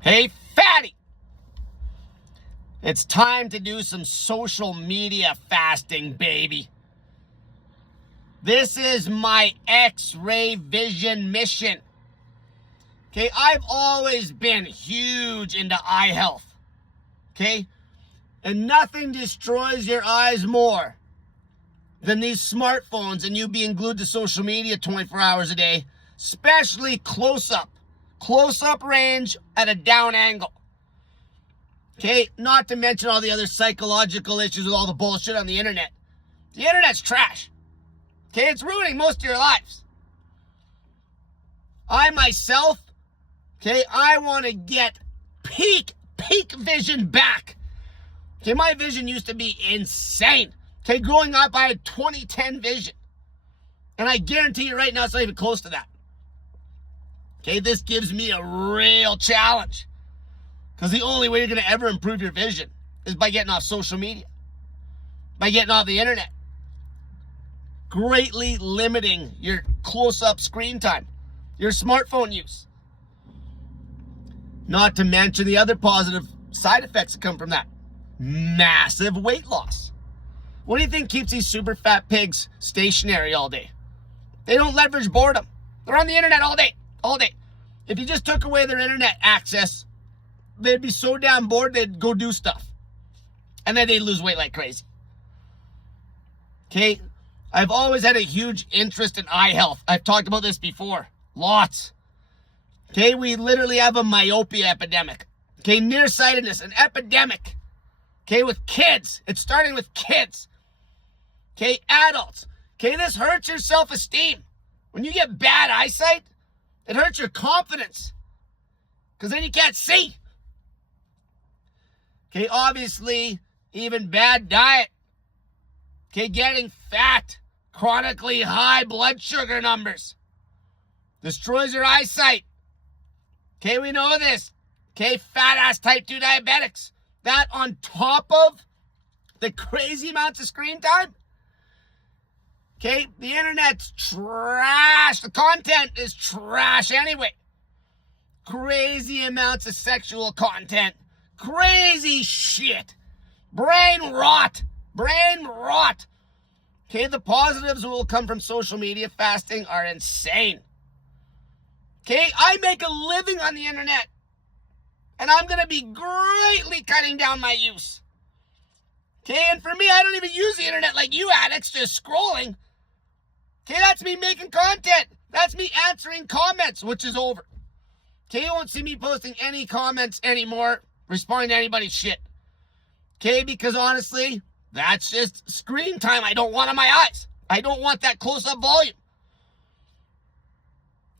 Hey, fatty! It's time to do some social media fasting, baby. This is my X-ray vision mission. Okay, I've always been huge into eye health. Okay? And nothing destroys your eyes more than these smartphones and you being glued to social media 24 hours a day, especially close-up. Close-up range at a down angle. Okay, not to mention all the other psychological issues with all the bullshit on the internet. The internet's trash. Okay, it's ruining most of your lives. I myself, okay, I want to get peak vision back. Okay, my vision used to be insane. Okay, growing up, I had 20/10 vision. And I guarantee you right now, it's not even close to that. Okay, this gives me a real challenge. Because the only way you're going to ever improve your vision is by getting off social media. By getting off the internet. Greatly limiting your close-up screen time. Your smartphone use. Not to mention the other positive side effects that come from that. Massive weight loss. What do you think keeps these super fat pigs stationary all day? They don't leverage boredom. They're on the internet all day. All day. If you just took away their internet access, they'd be so damn bored they'd go do stuff. And then they'd lose weight like crazy. Okay? I've always had a huge interest in eye health. I've talked about this before. Lots. Okay? We literally have a myopia epidemic. Okay? Nearsightedness, an epidemic. Okay? With kids. It's starting with kids. Okay? Adults. Okay? This hurts your self-esteem. When you get bad eyesight, it hurts your confidence. Because then you can't see. Okay, obviously, even bad diet. Okay, getting fat. Chronically high blood sugar numbers. Destroys your eyesight. Okay, we know this. Okay, fat-ass type 2 diabetics. That on top of the crazy amounts of screen time. Okay, the internet's trash. The content is trash anyway. Crazy amounts of sexual content. Crazy shit. Brain rot. Brain rot. Okay, the positives that will come from social media fasting are insane. Okay, I make a living on the internet. And I'm going to be greatly cutting down my use. Okay, and for me, I don't even use the internet like you addicts, just scrolling. Okay, that's me making content. That's me answering comments, which is over. Okay, you won't see me posting any comments anymore, responding to anybody's shit. Okay, because honestly, that's just screen time I don't want on my eyes. I don't want that close-up volume.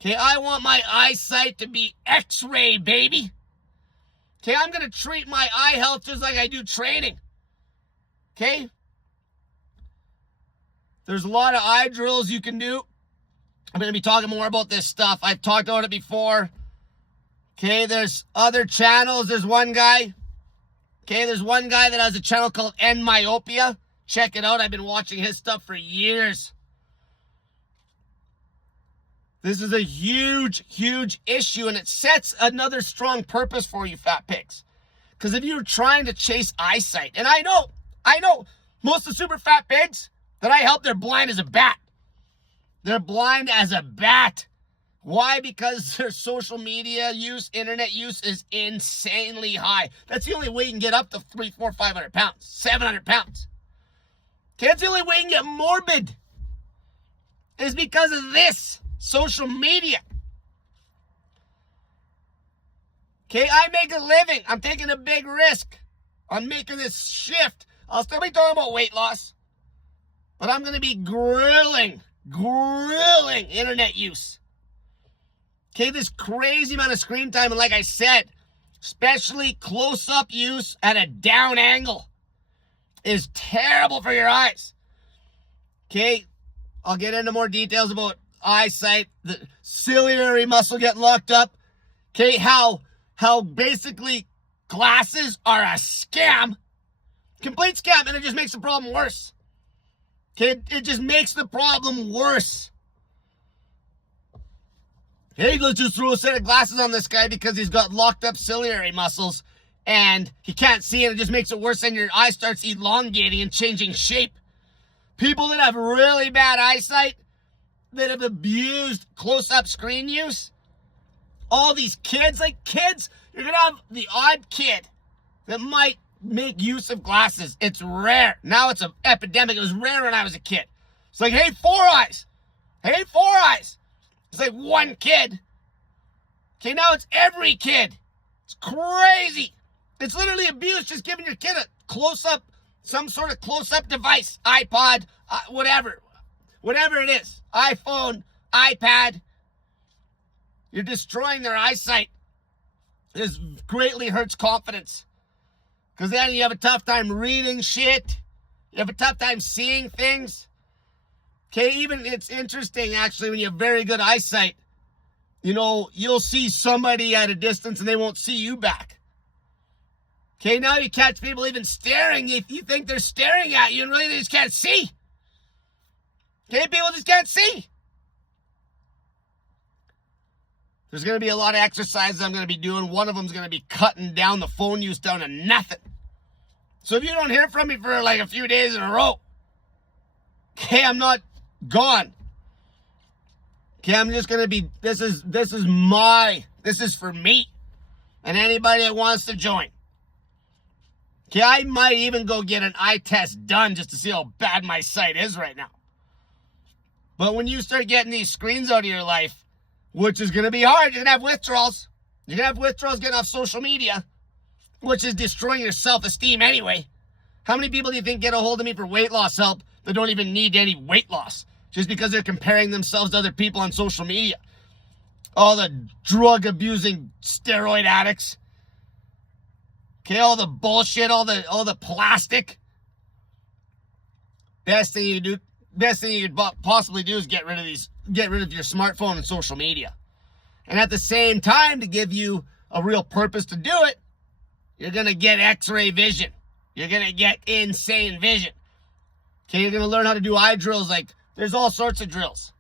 Okay, I want my eyesight to be X-ray, baby. Okay, I'm going to treat my eye health just like I do training. Okay? There's a lot of eye drills you can do. I'm going to be talking more about this stuff. I've talked about it before. Okay, there's other channels. There's one guy. Okay, there's one guy that has a channel called End Myopia. Check it out. I've been watching his stuff for years. This is a huge, huge issue, and it sets another strong purpose for you fat pigs. Because if you're trying to chase eyesight, and I know, most of the super fat pigs that I help, they're blind as a bat. They're blind as a bat. Why? Because their social media use, internet use is insanely high. That's the only way you can get up to 300, 400, 500 pounds, 700 pounds. Okay, that's the only way you can get morbid. Is because of this social media. Okay, I make a living. I'm taking a big risk on making this shift. I'll still be talking about weight loss. But I'm going to be grilling internet use. Okay, this crazy amount of screen time, and like I said, especially close-up use at a down angle is terrible for your eyes. Okay, I'll get into more details about eyesight, the ciliary muscle getting locked up. Okay, how basically glasses are a scam, complete scam, and it just makes the problem worse. Okay, it just makes the problem worse. Hey, let's just throw a set of glasses on this guy because he's got locked up ciliary muscles and he can't see, and it just makes it worse, and your eye starts elongating and changing shape. People that have really bad eyesight, that have abused close-up screen use, all these kids, you're going to have the odd kid that might make use of glasses. It's rare. Now it's an epidemic. It was rare when I was a kid. It's like, hey, 4 eyes. Hey, 4 eyes. It's like one kid. Okay, now it's every kid. It's crazy. It's literally abuse, just giving your kid a close-up, some sort of close-up device, iPod, whatever it is, iPhone, iPad. You're destroying their eyesight. This greatly hurts confidence. Because then you have a tough time reading shit. You have a tough time seeing things. Okay, even it's interesting, actually, when you have very good eyesight, you know, you'll see somebody at a distance and they won't see you back. Okay, now you catch people even staring if you think they're staring at you and really they just can't see. Okay, people just can't see. There's going to be a lot of exercises I'm going to be doing. One of them is going to be cutting down the phone use down to nothing. So if you don't hear from me for like a few days in a row, okay, I'm not gone. Okay, I'm just going to be, this is for me and anybody that wants to join. Okay, I might even go get an eye test done just to see how bad my sight is right now. But when you start getting these screens out of your life, which is going to be hard, you're going to have withdrawals. You're going to have withdrawals getting off social media, which is destroying your self-esteem anyway. How many people do you think get a hold of me for weight loss help that don't even need any weight loss? Just because they're comparing themselves to other people on social media. All the drug-abusing steroid addicts. Okay, all the bullshit, all the plastic. Best thing you could possibly do is get rid of your smartphone and social media. And at the same time, to give you a real purpose to do it, you're going to get X-ray vision. You're going to get insane vision. Okay, you're going to learn how to do eye drills. Like, there's all sorts of drills.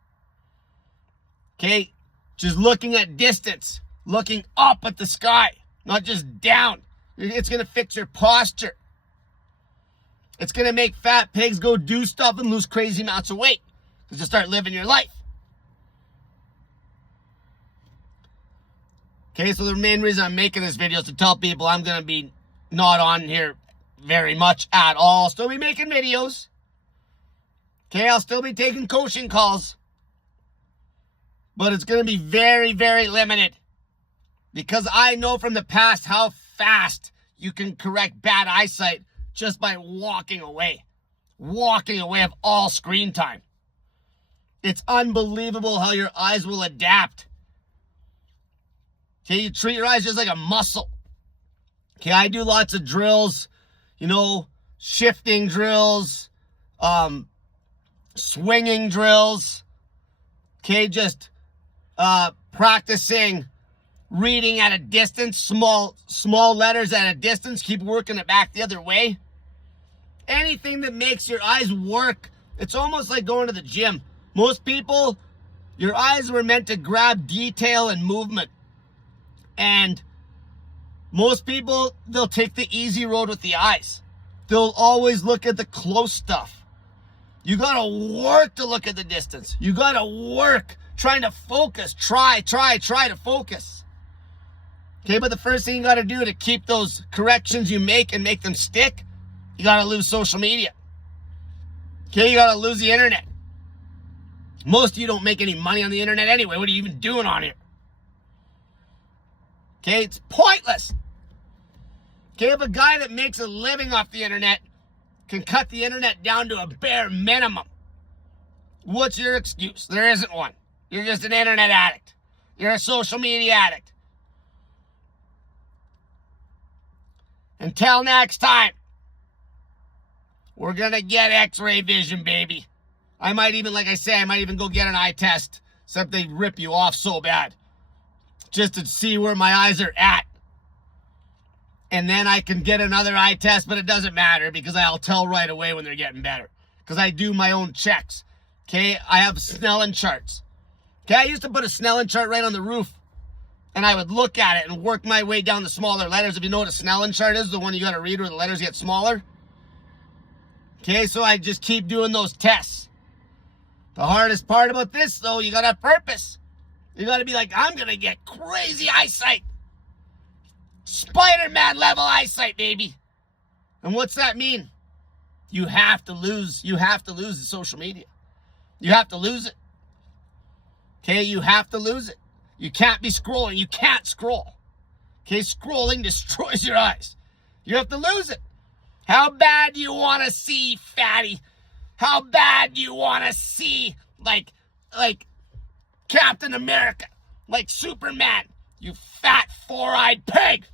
Okay, just looking at distance, looking up at the sky, not just down. It's going to fix your posture. It's going to make fat pigs go do stuff and lose crazy amounts of weight. Because you start living your life. Okay, so the main reason I'm making this video is to tell people I'm going to be not on here very much at all. I'll still be making videos. Okay, I'll still be taking coaching calls. But it's going to be very, very limited. Because I know from the past how fast you can correct bad eyesight just by walking away. Walking away of all screen time. It's unbelievable how your eyes will adapt. Okay, you treat your eyes just like a muscle. Okay, I do lots of drills, you know, shifting drills, swinging drills. Okay, just practicing reading at a distance, small letters at a distance, keep working it back the other way. Anything that makes your eyes work. It's almost like going to the gym. Most people, your eyes were meant to grab detail and movement. And most people, they'll take the easy road with the eyes. They'll always look at the close stuff. You gotta work to look at the distance. You gotta work trying to focus. Try to focus. Okay, but the first thing you gotta do to keep those corrections you make and make them stick, you gotta lose social media. Okay, you gotta lose the internet. Most of you don't make any money on the internet anyway. What are you even doing on here? Okay, it's pointless. Okay, if a guy that makes a living off the internet can cut the internet down to a bare minimum, what's your excuse? There isn't one. You're just an internet addict. You're a social media addict. Until next time, we're going to get X-ray vision, baby. I might even, like I say, I might even go get an eye test, except they rip you off so bad, just to see where my eyes are at. And then I can get another eye test, but it doesn't matter because I'll tell right away when they're getting better. Because I do my own checks. Okay, I have Snellen charts. Okay, I used to put a Snellen chart right on the roof, and I would look at it and work my way down the smaller letters. If you know what a Snellen chart is, the one you got to read where the letters get smaller. Okay, so I just keep doing those tests. The hardest part about this, though, you got to have purpose. You got to be like, I'm going to get crazy eyesight. Spider-Man level eyesight, baby. And what's that mean? You have to lose. You have to lose the social media. You have to lose it. Okay, you have to lose it. You can't be scrolling. You can't scroll. Okay, scrolling destroys your eyes. You have to lose it. How bad do you want to see, fatty? How bad do you want to see, like Captain America, like Superman, you fat four-eyed pig?